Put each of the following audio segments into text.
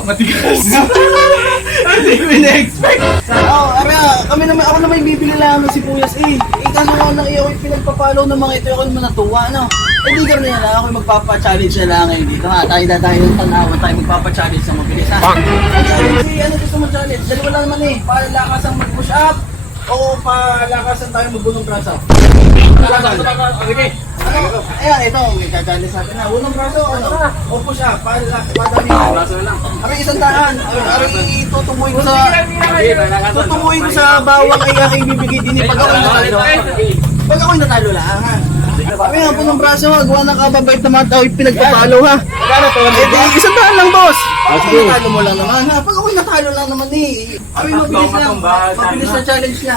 Matigas. Hindi ko in-expect. Kami naman, ako naman bibili lang ng sibuyas eh. Kaso ako nang iyo pinagpapalaw ng mga ito, ako naman natuwa, ano? Hindi ka na ako magpapa-challenge na lang ngayon dito, ha? Tayo ng tanawan, tayo magpapa-challenge sa mabilis, ha? Ano gusto mo challenge? Dalawa lang naman eh, palakasang mag-push up o palakasan tayo magbunong braso. Sige. Ayan, ito, may challenge natin na. Unang braso, ano? O push up, padami. Braso na lang. Aray, 100. Aray, tutunguin ko sa bawang ay aking bibigay din eh. Pag ako'y natalo lang, ha? Sabi nga po ng braso, gawa ng kababait na mga tao, pinagpapalo, ha? Magkano to? Eh, di, 100 lang, boss. Pag ako'y natalo mo lang naman, ha? Pag ako'y natalo lang naman, eh. Kami mabilis lang. Mabilis na challenge niya.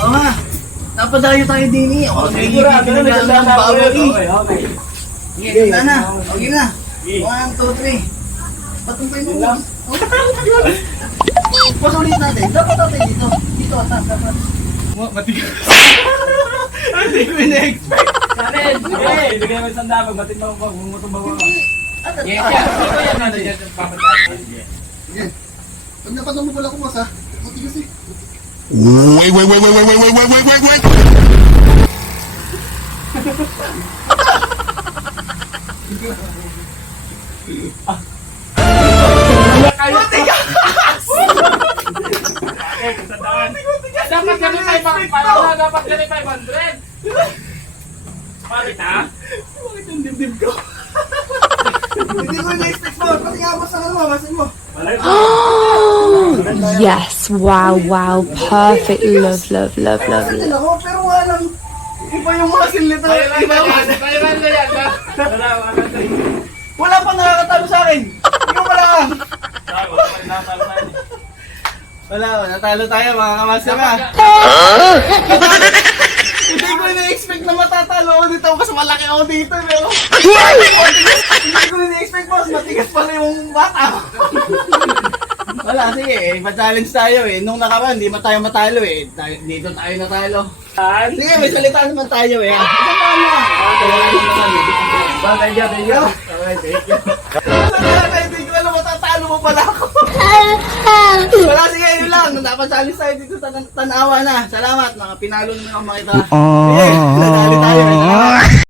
Oo, ha? Napadayo tayo din, eh. O, sigurado na ng bawang, eh. Okay. Sige, na. Okay na. 1, 2, 3. Patumpay mo lang. Boss, ulit natin. Dapat natin dito. Dito, atas, dapat. Matigas. Hindi ko in-expect. Kanin. Sige. Ibigay mo isang dabag. Batin mo ako. Bumutong bago ako. Yes, yan. Ito yan. Ano yan? Papatayin. Sige. Pag napatong mo pala ko, boss, ha? Matigas eh. Wait. Dapat ganun tayo pang dapat ganun 500. Bakit ha? Bakit yung dibdib ko? Hindi ko na-expect mo. Pati nga, boss, ang ano, masin mo. Yes, wow. Perfect. Love. Masin ako, pero nga lang. Iba yung masin nito. Iba yung masin. Wala pang nakakatalo sa akin. Ikaw pala. Wala, natalo tayo mga kamaster ha. Hindi ko na-expect na matatalo ako dito kasi malaki ako dito. Pero hindi ko na-expect, boss. Matigas pala yung bata. Wala, sige eh. Pa-challenge tayo eh. Nung nakaraan, di tayo matalo eh. Dito tayo natalo. Sige, may salita naman tayo eh. Isa pa lang. Thank you. Hindi ko alam, matatalo mo pala ako. Wala, sige, yun lang. Napachallenge tayo dito sa tanawa na. Salamat, mga pinalo naman ako makita. Sige, nadali tayo.